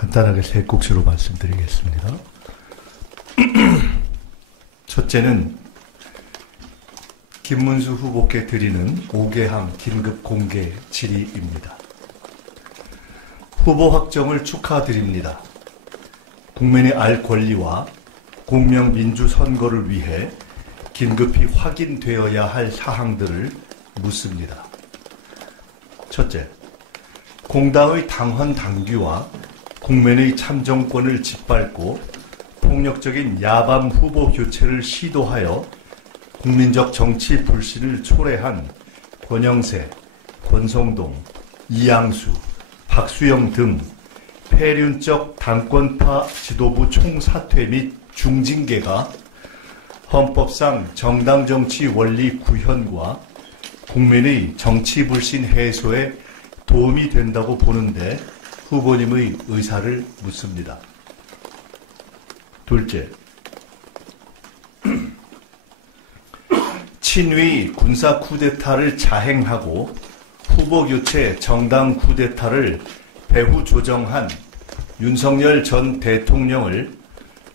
간단하게 세 꼭지로 말씀드리겠습니다. 첫째는 김문수 후보께 드리는 5개항 긴급 공개 질의입니다. 후보 확정을 축하드립니다. 국민의 알 권리와 공명민주 선거를 위해 긴급히 확인되어야 할 사항들을 묻습니다. 첫째, 공당의 당헌 당규와 국민의 참정권을 짓밟고 폭력적인 야밤 후보 교체를 시도하여 국민적 정치 불신을 초래한 권영세, 권성동, 이양수, 박수영 등 폐륜적 당권파 지도부 총사퇴 및 중징계가 헌법상 정당 정치 원리 구현과 국민의 정치 불신 해소에 도움이 된다고 보는데 후보님의 의사를 묻습니다. 둘째, 친위 군사 쿠데타를 자행하고 후보 교체 정당 쿠데타를 배후 조정한 윤석열 전 대통령을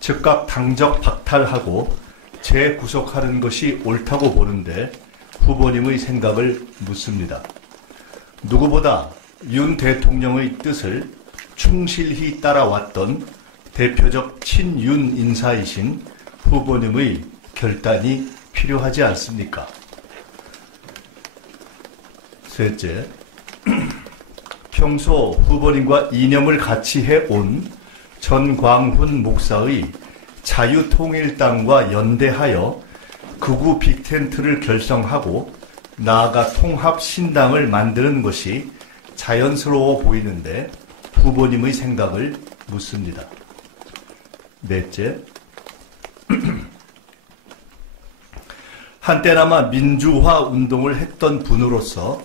즉각 당적 박탈하고 재구속하는 것이 옳다고 보는데 후보님의 생각을 묻습니다. 누구보다 윤 대통령의 뜻을 충실히 따라왔던 대표적 친윤 인사이신 후보님의 결단이 필요하지 않습니까? 셋째, 평소 후보님과 이념을 같이 해온 전광훈 목사의 자유통일당과 연대하여 극우 빅텐트를 결성하고 나아가 통합신당을 만드는 것이 자연스러워 보이는데 후보님의 생각을 묻습니다. 넷째, 한때나마 민주화 운동을 했던 분으로서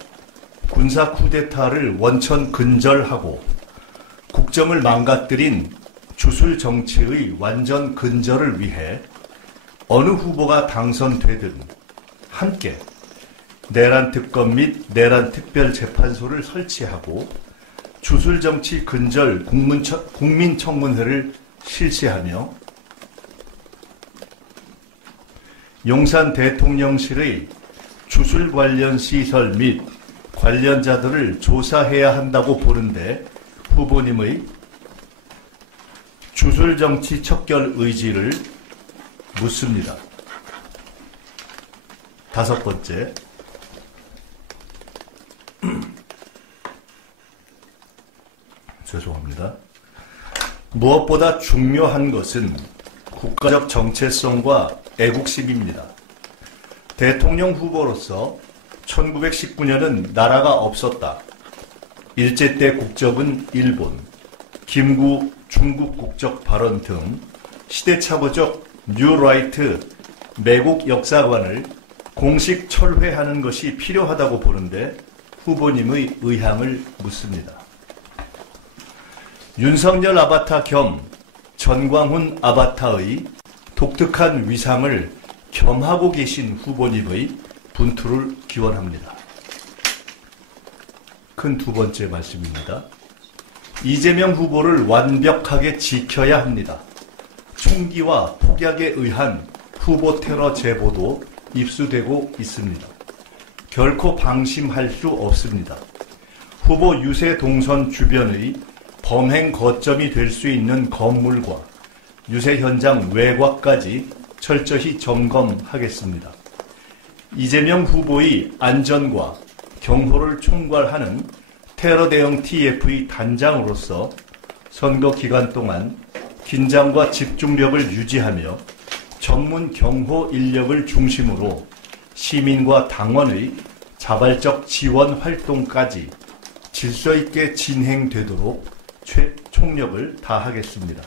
군사 쿠데타를 원천 근절하고 국정을 망가뜨린 주술 정치의 완전 근절을 위해 어느 후보가 당선되든 함께 내란 특검 및 내란 특별재판소를 설치하고 주술 정치 근절 국민청문회를 실시하며 용산 대통령실의 주술 관련 시설 및 관련자들을 조사해야 한다고 보는데 후보님의 주술 정치 척결 의지를 묻습니다. 다섯 번째, 죄송합니다. 무엇보다 중요한 것은 국가적 정체성과 애국심입니다. 대통령 후보로서 1919년은 나라가 없었다. 일제 때 국적은 일본, 김구 중국 국적 발언 등 시대착오적 뉴라이트 매국 역사관을 공식 철회하는 것이 필요하다고 보는데 후보님의 의향을 묻습니다. 윤석열 아바타 겸 전광훈 아바타의 독특한 위상을 겸하고 계신 후보님의 분투를 기원합니다. 큰 두 번째 말씀입니다. 이재명 후보를 완벽하게 지켜야 합니다. 총기와 폭약에 의한 후보 테러 제보도 입수되고 있습니다. 결코 방심할 수 없습니다. 후보 유세 동선 주변의 범행 거점이 될 수 있는 건물과 유세 현장 외곽까지 철저히 점검하겠습니다. 이재명 후보의 안전과 경호를 총괄하는 테러 대응 TF의 단장으로서 선거 기간 동안 긴장과 집중력을 유지하며 전문 경호 인력을 중심으로 시민과 당원의 자발적 지원 활동까지 질서 있게 진행되도록 총력을 다하겠습니다.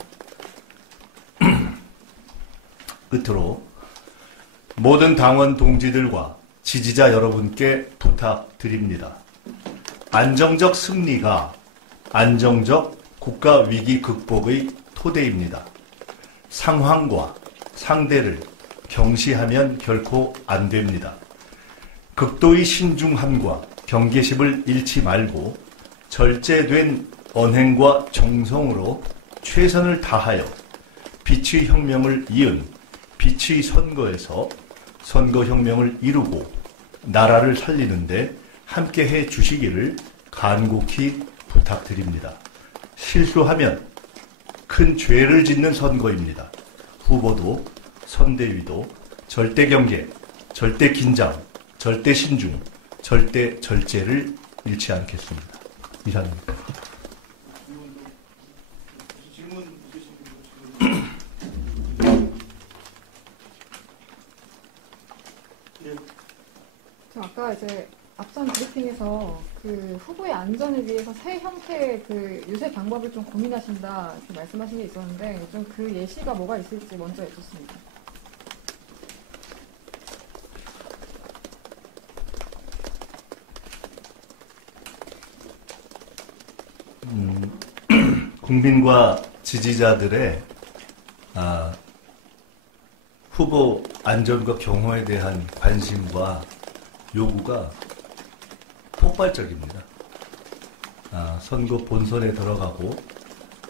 끝으로 모든 당원 동지들과 지지자 여러분께 부탁드립니다. 안정적 승리가 안정적 국가 위기 극복의 토대입니다. 상황과 상대를 경시하면 결코 안 됩니다. 극도의 신중함과 경계심을 잃지 말고 절제된 언행과 정성으로 최선을 다하여 빛의 혁명을 이은 빛의 선거에서 선거혁명을 이루고 나라를 살리는데 함께해 주시기를 간곡히 부탁드립니다. 실수하면 큰 죄를 짓는 선거입니다. 후보도 선대위도 절대 경계, 절대 긴장, 절대 신중, 절대 절제를 잃지 않겠습니다. 이상입니다. 저 아까 이제 앞선 브리핑에서 그 후보의 안전을 위해서 새 형태의 그 유세 방법을 좀 고민하신다 이렇게 말씀하신 게 있었는데 좀 그 예시가 뭐가 있을지 먼저 여쭙습니다. 국민과 지지자들의 후보 안전과 경호에 대한 관심과 요구가 폭발적입니다. 선거 본선에 들어가고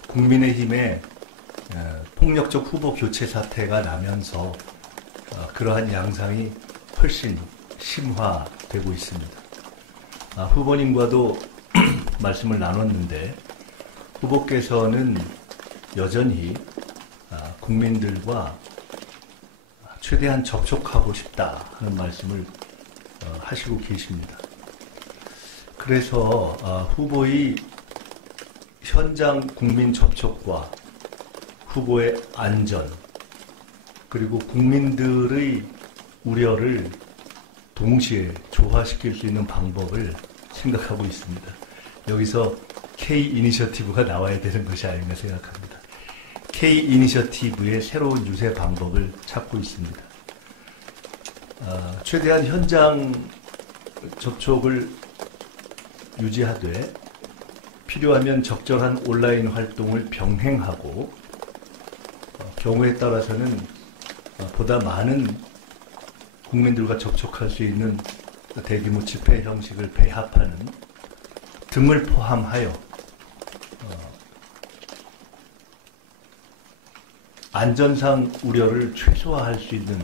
국민의힘의 폭력적 후보 교체 사태가 나면서 그러한 양상이 훨씬 심화되고 있습니다. 후보님과도 말씀을 나눴는데 후보께서는 여전히 국민들과 최대한 접촉하고 싶다 하는 말씀을 하시고 계십니다. 그래서 후보의 현장 국민 접촉과 후보의 안전 그리고 국민들의 우려를 동시에 조화시킬 수 있는 방법을 생각하고 있습니다. 여기서 K-이니셔티브가 나와야 되는 것이 아닌가 생각합니다. K-이니셔티브의 새로운 유세 방법을 찾고 있습니다. 최대한 현장 접촉을 유지하되 필요하면 적절한 온라인 활동을 병행하고 경우에 따라서는 보다 많은 국민들과 접촉할 수 있는 대규모 집회 형식을 배합하는 등을 포함하여 안전상 우려를 최소화할 수 있는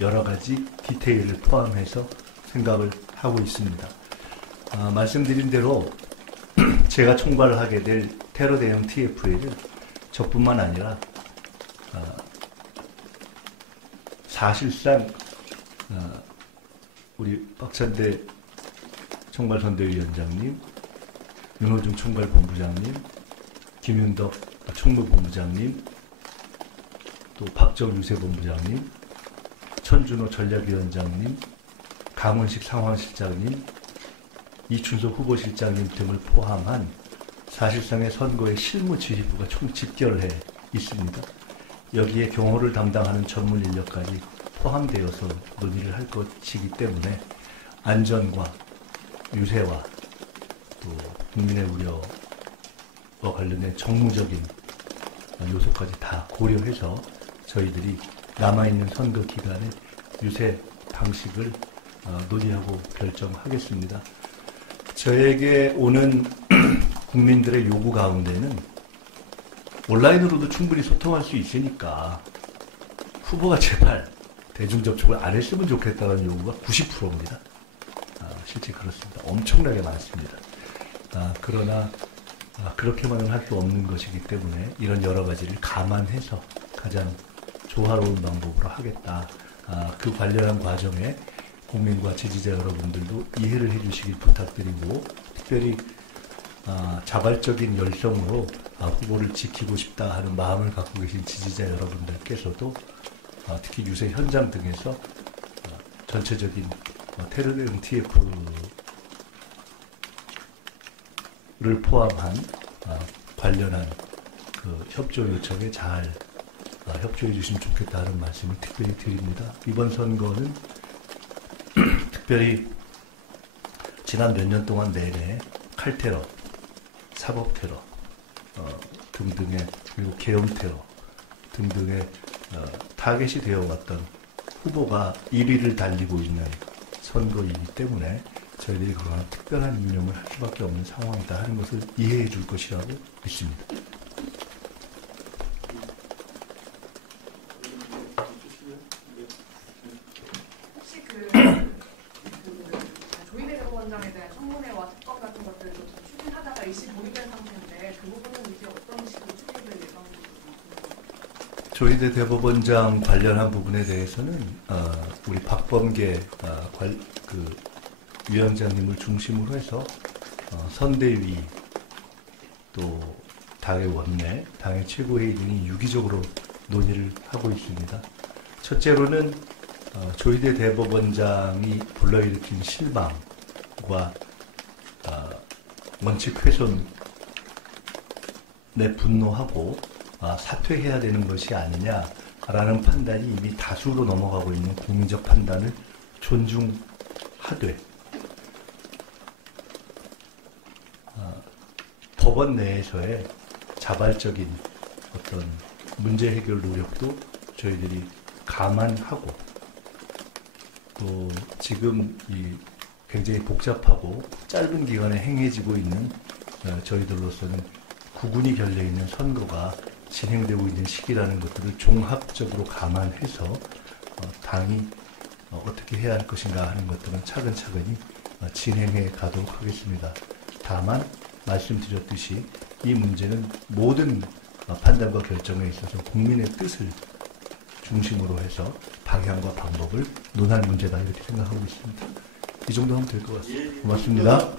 여러 가지 디테일을 포함해서 생각을 하고 있습니다. 말씀드린 대로 제가 총괄하게 될 테러 대응 TFL은 저뿐만 아니라 사실상 우리 박찬대 총괄선대위원장님, 윤호중 총괄본부장님, 김윤덕 총무본부장님, 또 박정 유세본부장님, 천준호 전략위원장님, 강원식 상황실장님, 이춘석 후보실장님 등을 포함한 사실상의 선거의 실무 지휘부가 총 집결해 있습니다. 여기에 경호를 담당하는 전문 인력까지 포함되어서 논의를 할 것이기 때문에 안전과 유세와 또 국민의 우려와 관련된 정무적인 요소까지 다 고려해서 저희들이 남아있는 선거 기간에 유세 방식을 논의하고 결정하겠습니다. 저에게 오는 국민들의 요구 가운데는 온라인으로도 충분히 소통할 수 있으니까 후보가 제발 대중접촉을 안 했으면 좋겠다는 요구가 90%입니다. 실제 그렇습니다. 엄청나게 많습니다. 그러나 그렇게만은 할 수 없는 것이기 때문에 이런 여러 가지를 감안해서 가장 조화로운 방법으로 하겠다. 그 관련한 과정에 국민과 지지자 여러분들도 이해를 해주시길 부탁드리고 특별히 자발적인 열성으로 후보를 지키고 싶다 하는 마음을 갖고 계신 지지자 여러분들께서도 특히 유세 현장 등에서 전체적인 테러 대응 TF를 포함한 관련한 그 협조 요청에 잘 협조해 주시면 좋겠다는 말씀을 특별히 드립니다. 이번 선거는 특별히 지난 몇 년 동안 내내 칼테러, 사법테러 등등의 그리고 계엄테러 등등의 타겟이 되어왔던 후보가 1위를 달리고 있는 선거이기 때문에 저희들이 그동안 특별한 임명을 할 수밖에 없는 상황이다 하는 것을 이해해 줄 것이라고 믿습니다. 혹시 조희대 대법원장에 대한 청문회와 특검 같은 것들을 좀 추진하다가 일시보류된 상태인데 그 부분은 이제 어떤 식으로 추진될 예정인지 좀 조희대 대법원장 관련한 부분에 대해서는 우리 박범계 위원장님을 중심으로 해서 선대위 또 당의 원내, 당의 최고회의 등이 유기적으로 논의를 하고 있습니다. 첫째로는 조희대 대법원장이 불러일으킨 실망과 원칙 훼손에 분노하고 사퇴해야 되는 것이 아니냐라는 판단이 이미 다수로 넘어가고 있는 국민적 판단을 존중하되 법원 내에서의 자발적인 어떤 문제 해결 노력도 저희들이 감안하고 또 지금 이 굉장히 복잡하고 짧은 기간에 행해지고 있는 저희들로서는 구군이 결려있는 선거가 진행되고 있는 시기라는 것들을 종합적으로 감안해서 당이 어떻게 해야 할 것인가 하는 것들은 차근차근히 진행해 가도록 하겠습니다. 다만 말씀드렸듯이 이 문제는 모든 판단과 결정에 있어서 국민의 뜻을 중심으로 해서 방향과 방법을 논할 문제다 이렇게 생각하고 있습니다. 이 정도 하면 될 것 같습니다. 고맙습니다.